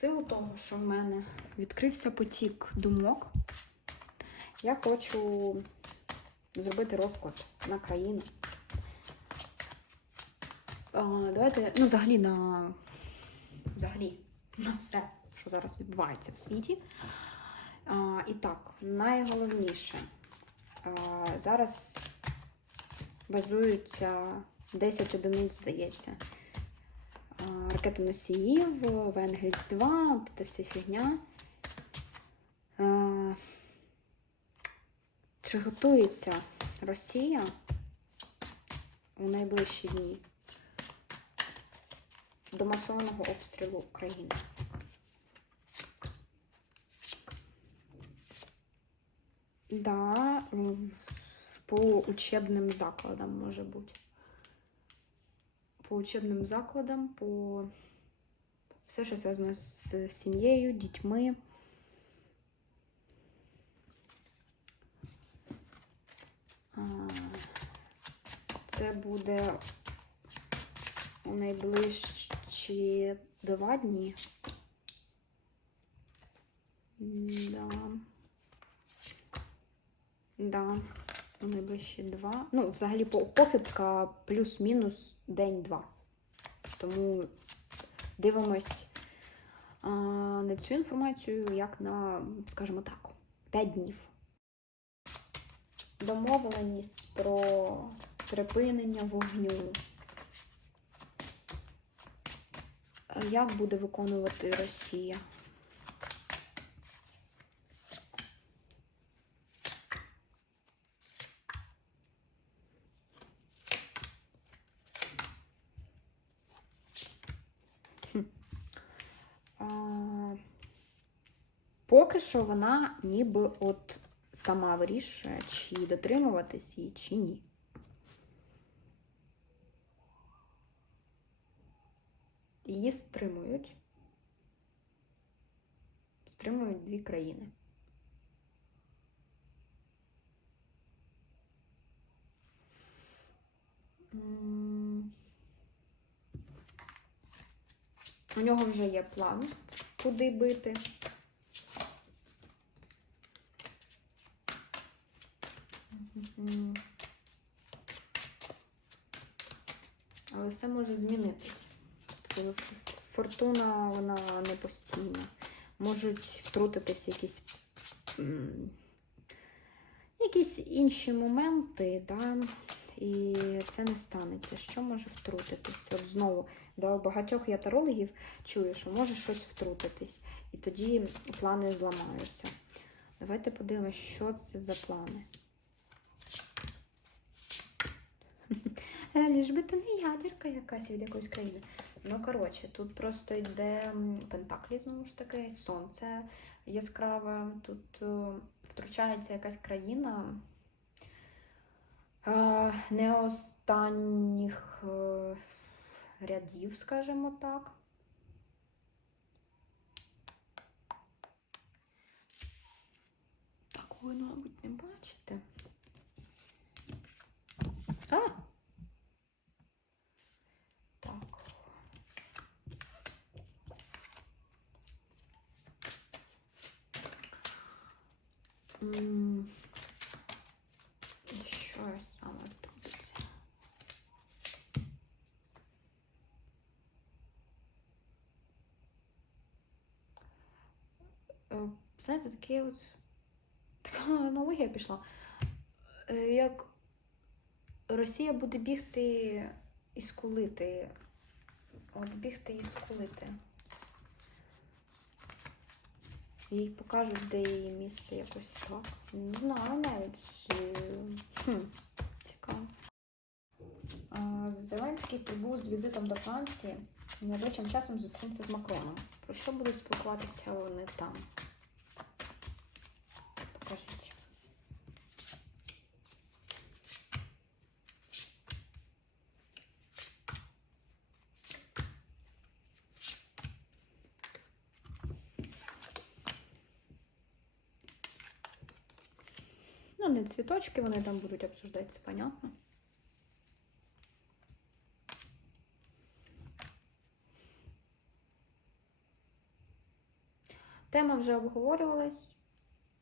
силу того, що в мене відкрився потік думок, я хочу зробити розклад на країну. А, давайте, ну, взагалі на взагалі на все, що зараз відбувається в світі. А, і так, найголовніше. А, зараз базуються 10 одиниць, здається. А, Ракетоносіїв, Венгельс 2, от ця вся фігня. Чи готується Росія у найближчі дні до масованого обстрілу України? Да, по учебным закладам, может быть. По учебним закладам, по все, що зв'язано з сім'єю, дітьми. Це буде у найближчі два дні. Да. Да, у найближчі два. Ну, взагалі похибка плюс-мінус день-два. Тому дивимось а, на цю інформацію як на, скажімо так, 5 днів. Домовленість про припинення вогню. Як буде виконувати Росія? Поки що вона ніби от сама вирішує, чи дотримуватись її, чи ні. Її стримують. Стримують дві країни. У нього вже є план, куди бити. Але все може змінитись. Тобто Фортуна вона не постійна. Можуть втрутитись якісь, якісь інші моменти, да? і це не станеться. Що може втрутитись? От знову, да, у багатьох я тарологів чую, що може щось втрутитись, і тоді плани зламаються. Давайте подивимося, що це за плани. Е, Ліж би то не ядерка якась від якоїсь країни. Ну, коротше, тут просто йде Пентаклі, знову ж таки, сонце яскраве. Тут е, втручається якась країна. е, Не останніх е, рядів, скажімо так. Так, ви, мабуть, не бачите. А! Так. М, Що саме тут? Е, Знаєте, таке от така аналогія пішла. Е, Як Росія буде бігти і скулити. От бігти і скулити. Їй покажуть, де її місце якось так. Не знаю навіть. Хм, цікаво. Зеленський прибув з візитом до Франції і найближчим часом зустрінеться з Макроном. Про що будуть спілкуватися вони там? Покажіть. Ну, не цвіточки, вони там будуть обсуждати, це понятно. Тема вже обговорювалась.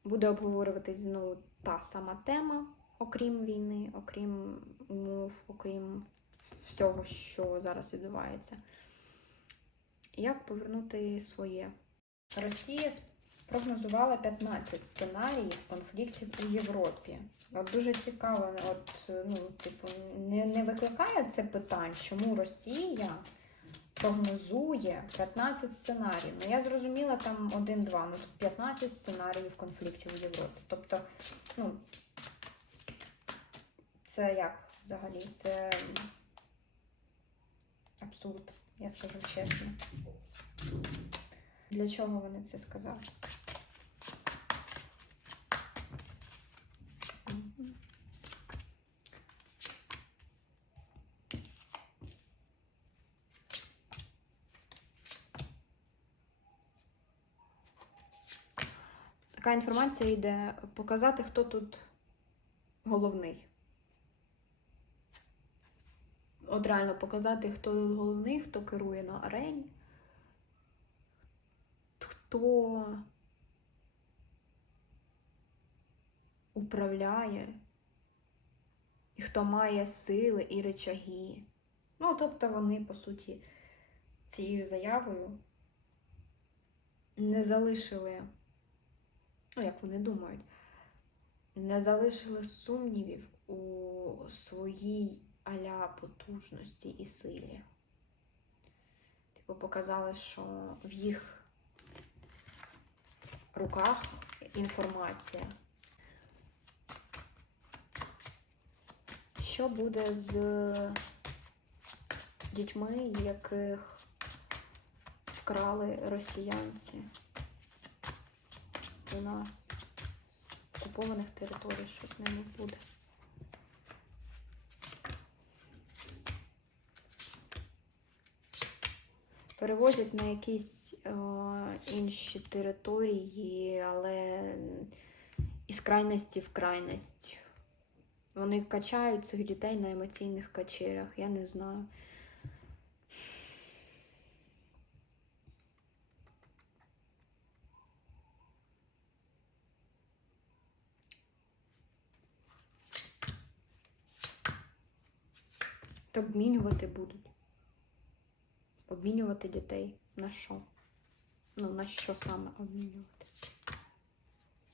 Буде обговорюватись знову та сама тема, окрім війни, окрім умов, окрім всього, що зараз відбувається. Як повернути своє? Росія спрогнозувала 15 сценаріїв конфліктів у Європі. От дуже цікаво, от, ну, типу, не, не викликає це питань, чому Росія прогнозує 15 сценаріїв. Ну, я зрозуміла там 1-2, ну тут 15 сценаріїв конфліктів у Європі. Тобто, ну, це як взагалі? Це абсурд, я скажу чесно. Для чого вони це сказали? Така інформація йде показати, хто тут головний. От реально показати, хто тут головний, хто керує на арені, хто управляє, і хто має сили і речаги. Ну, тобто вони, по суті, цією заявою не залишили, ну, як вони думають, не залишили сумнівів у своїй аля потужності і силі. Типу, показали, що в їх руках інформація. Що буде з дітьми, яких вкрали росіянці у нас з окупованих територій, що з ними буде? Перевозять на якісь е, інші території, але із крайності в крайність. Вони качають цих дітей на емоційних качелях, я не знаю. Обмінювати будуть. Обмінювати дітей на що? Ну, на що саме обмінювати?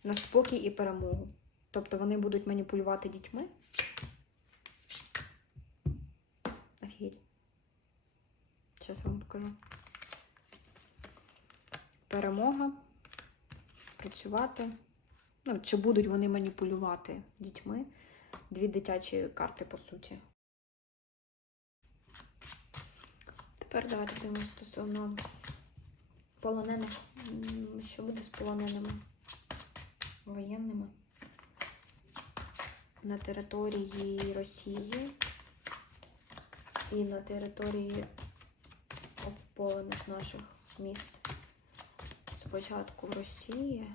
На спокій і перемогу. Тобто вони будуть маніпулювати дітьми? Офігеть. Зараз вам покажу. Перемога. Працювати. Ну, чи будуть вони маніпулювати дітьми? Дві дитячі карти, по суті. Тепер давайте дивимося стосовно полонених. Що буде з полоненими воєнними на території Росії і на території окупованих наших міст. Спочатку в Росії.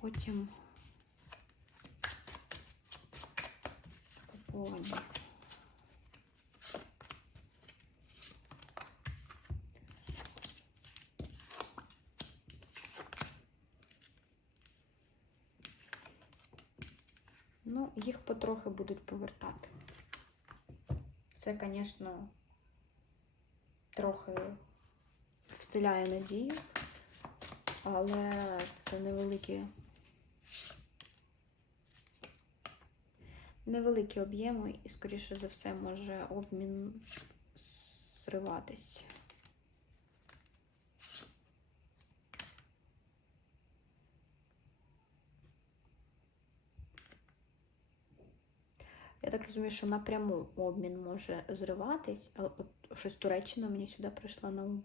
Потім окуповані. Ну, їх потрохи будуть повертати. Це, звісно, трохи вселяє надію, але це невеликі, невеликі об'єми і, скоріше за все, може обмін зриватись. Я так розумію, що напряму обмін може зриватись, але от щось Туреччина мені сюди прийшла на ум.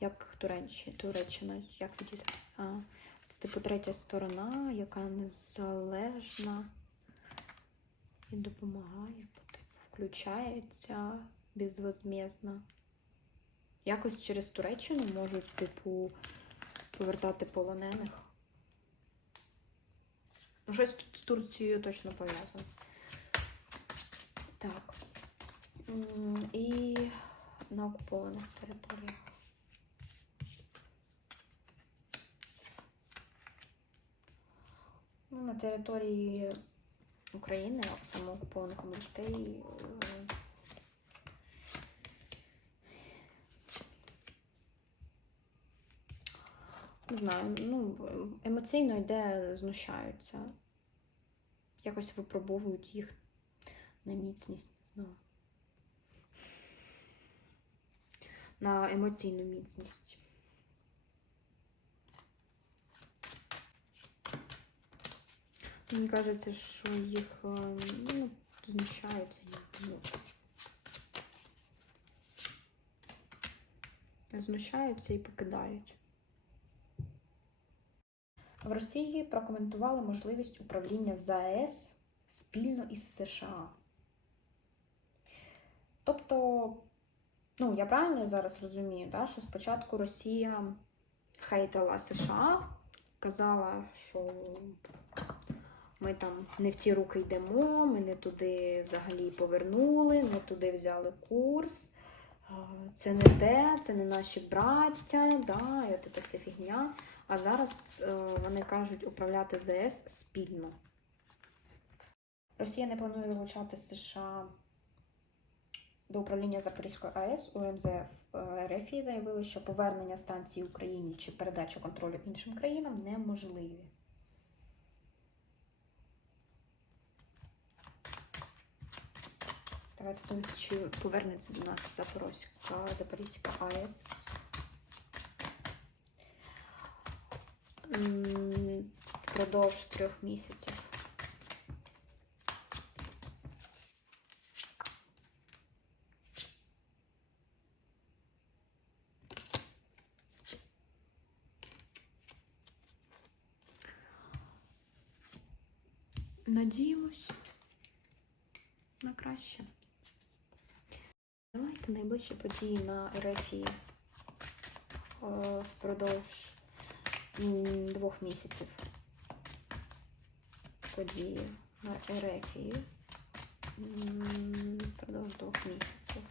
Як Туреччина, Туреччина, як? А, це типу третя сторона, яка незалежна і допомагає, типу, включається безвозмездно. Якось через Туреччину можуть, типу, повертати полонених. Ну, щось тут з Турцією точно пов'язано. Так. І на окупованих територіях. Ну, на території України, самоокупованих областей. е, Не знаю, ну, емоційно йде, знущаються. Якось випробовують їх на міцність, не знаю. На емоційну міцність. Мені кажеться, що їх е, ну, знущаються. Ну, знущаються і покидають. В Росії прокоментували можливість управління ЗАЕС спільно із США. Тобто, ну, я правильно зараз розумію, да, що спочатку Росія хейтила США, казала, що ми там не в ті руки йдемо, ми не туди взагалі повернули, не туди взяли курс. Це не те, це не наші браття, да, і от ця вся фігня. А зараз е, вони кажуть управляти ЗС спільно. Росія не планує долучати США до управління Запорізької АЕС у МЗФ е, РФ заявили, що повернення станції Україні чи передача контролю іншим країнам неможливі. Давайте подивимось, чи повернеться до нас Запорозька, Запорізька АЕС. Впродовж трьох місяців. Давайте події на РФі впродовж двох місяців. Події на РФі впродовж двох місяців.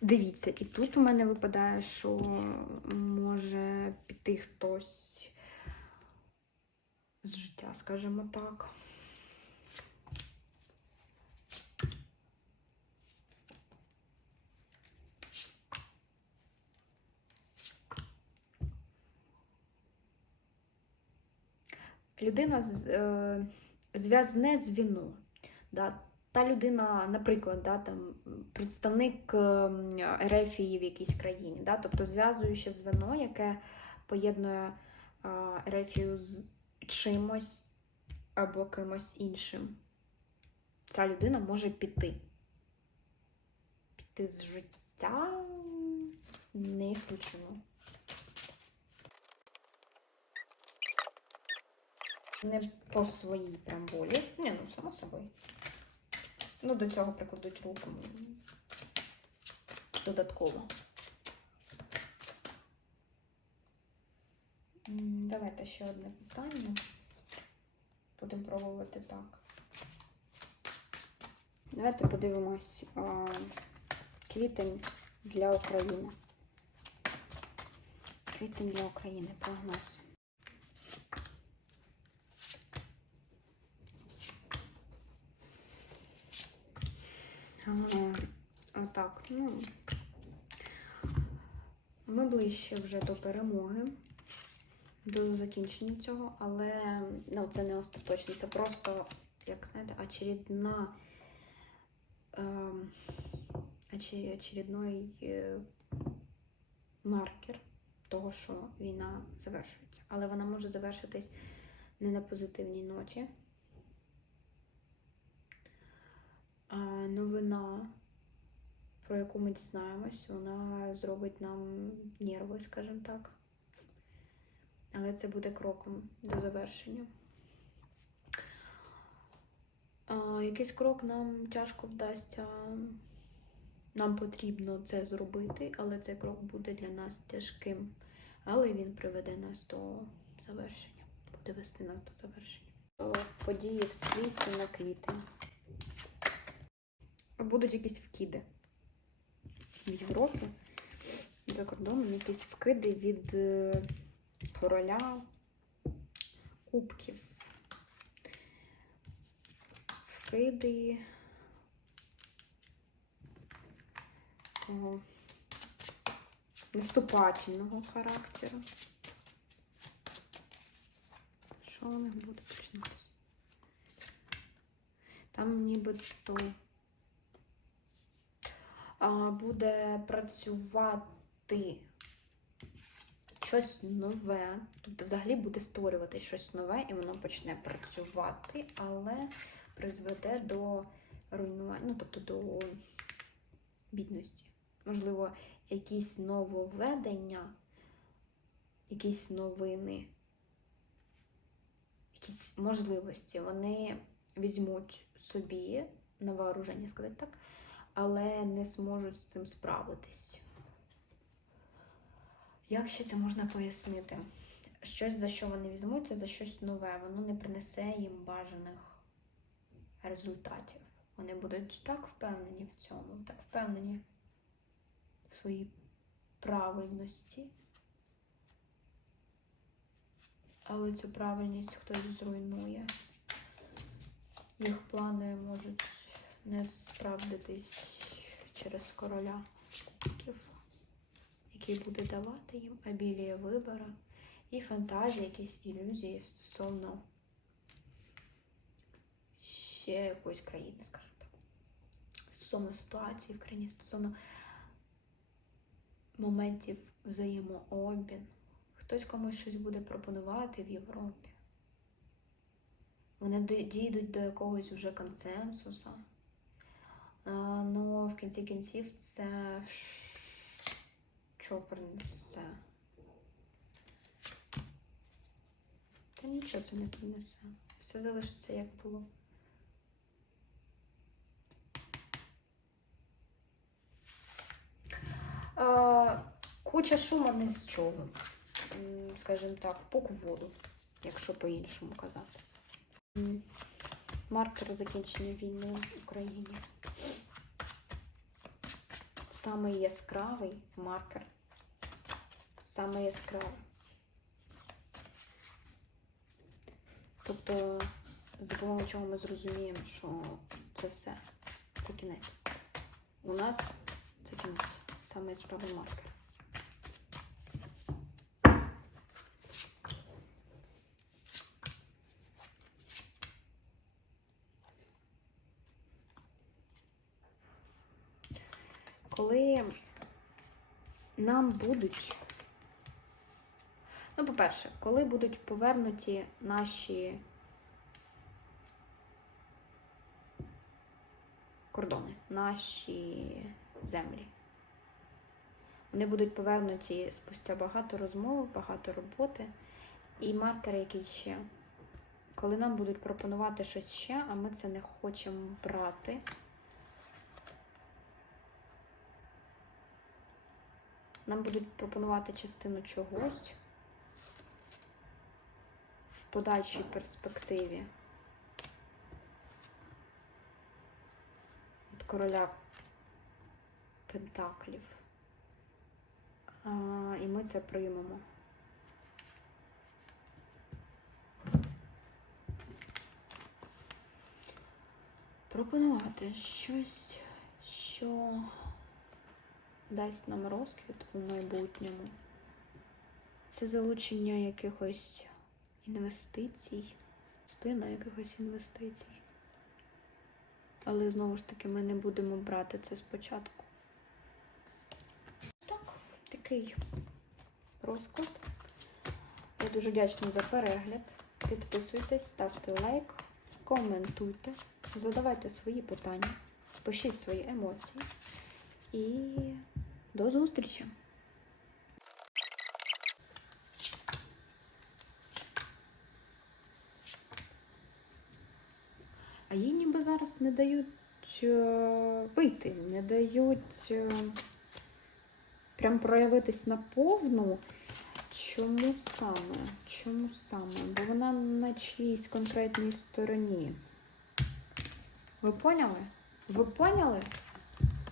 Дивіться, і тут у мене випадає, що може піти хтось життя, скажімо так. Людина е, зв'язне звіно. Да? Та людина, наприклад, да, там, представник ем, Ерефії в якійсь країні, да? тобто зв'язуюче звено, яке поєднує е, Ерефію з чимось або кимось іншим. Ця людина може піти. Піти з життя не ісключено. Не по своїй прям волі. Ні, ну, само собою. Ну, до цього прикладуть руку додатково. Давайте ще одне питання. Будемо пробувати так. Давайте подивимось квітень для України. Квітень для України. Прогноз. Отак, ну. Ми ближче вже до перемоги, до закінчення цього, але ну, це не остаточно, це просто, як знаєте, очередна ем, оче- очередной е, маркер того, що війна завершується. Але вона може завершитись не на позитивній ноті. А новина, про яку ми дізнаємось, вона зробить нам нерви, скажімо так. Але це буде кроком до завершення. А, якийсь крок нам тяжко вдасться. Нам потрібно це зробити, але цей крок буде для нас тяжким. Але він приведе нас до завершення. довести нас до завершення. Події в світі на квітень. Будуть якісь вкиди в Європі за кордоном, якісь вкиди від е, короля кубків. Вкиди наступательного характеру. Що у них буде починатися? Там нібито буде працювати щось нове. Тобто взагалі буде створювати щось нове, і воно почне працювати, але призведе до руйнування, ну тобто до бідності. Можливо, якісь нововведення, якісь новини, якісь можливості вони візьмуть собі на вооруження, сказати так, але не зможуть з цим справитись. Як ще це можна пояснити? Щось, за що вони візьмуться, за щось нове, воно не принесе їм бажаних результатів. Вони будуть так впевнені в цьому, так впевнені в своїй правильності. Але цю правильність хтось зруйнує. Їх плани можуть не справдитись через короля кубків, який буде давати їм обілія вибору і фантазії, якісь ілюзії стосовно ще якоїсь країни, скажімо так. Стосовно ситуації в країні, стосовно моментів взаємообмін. Хтось комусь щось буде пропонувати в Європі. Вони дійдуть до якогось вже консенсусу. Ну, в кінці кінців це що принесе? Та нічого це не принесе. Все залишиться як було. А, куча шуму не з чого. Скажімо так, пук в воду, якщо по-іншому казати. Маркер закінчення війни в Україні. Самий яскравий маркер. Саме яскравий. Тобто, з допомогою чого ми зрозуміємо, що це все. Це кінець. У нас це кінець. Саме яскравий маркер. Коли нам будуть. По-перше, коли будуть повернуті наші кордони, наші землі. Вони будуть повернуті спустя багато розмов, багато роботи і маркери, який ще. Коли нам будуть пропонувати щось ще, а ми це не хочемо брати. Нам будуть пропонувати частину чогось подальшій перспективі. Від короля Пентаклів. А, і ми це приймемо. Пропонувати щось, що дасть нам розквіт у майбутньому. Це залучення якихось інвестицій, частина якихось інвестицій. Але знову ж таки ми не будемо брати це спочатку. Так, такий розклад. Я дуже вдячна за перегляд. Підписуйтесь, ставте лайк, коментуйте, задавайте свої питання, пишіть свої емоції. І до зустрічі! А їй ніби зараз не дають е, вийти, не дають е, прям проявитись наповну Чому саме? Чому саме? Бо вона на чиїсь конкретній стороні. Ви поняли? Ви поняли?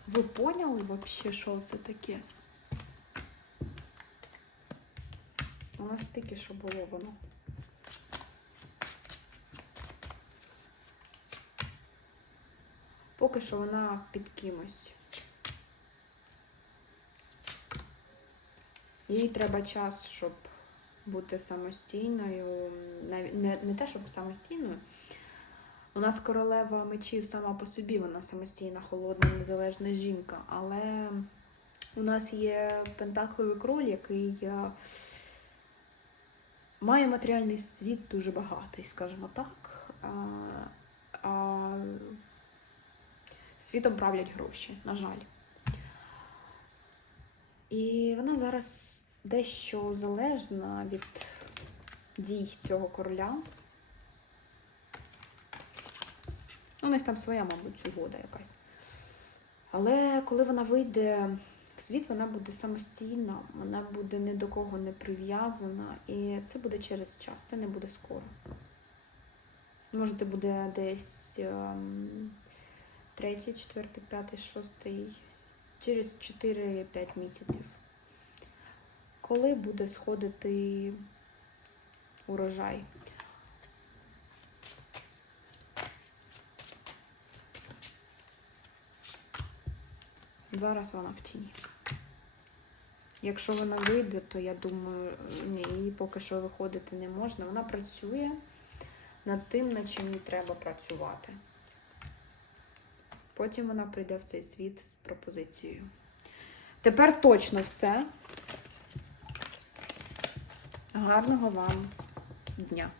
Ви поняли вообще, що це таке? У нас тільки що було воно. Поки що вона під кимось. Їй треба час, щоб бути самостійною. Не, не те, щоб самостійною. У нас королева мечів сама по собі, вона самостійна, холодна, незалежна жінка. Але у нас є пентакловий кроль, який е, має матеріальний світ дуже багатий, скажімо так. А, а світом правлять гроші, на жаль. І вона зараз дещо залежна від дій цього короля. У них там своя, мабуть, угода якась. Але коли вона вийде в світ, вона буде самостійна, вона буде ні до кого не прив'язана, і це буде через час, це не буде скоро. Може, це буде десь ем, третій, четвертий, п'ятий, шостий, через 4-5 місяців. Коли буде сходити урожай? Зараз вона в тіні. Якщо вона вийде, то я думаю, її поки що виходити не можна. Вона працює над тим, над чим їй треба працювати. Потім вона прийде в цей світ з пропозицією. Тепер точно все. Гарного вам дня!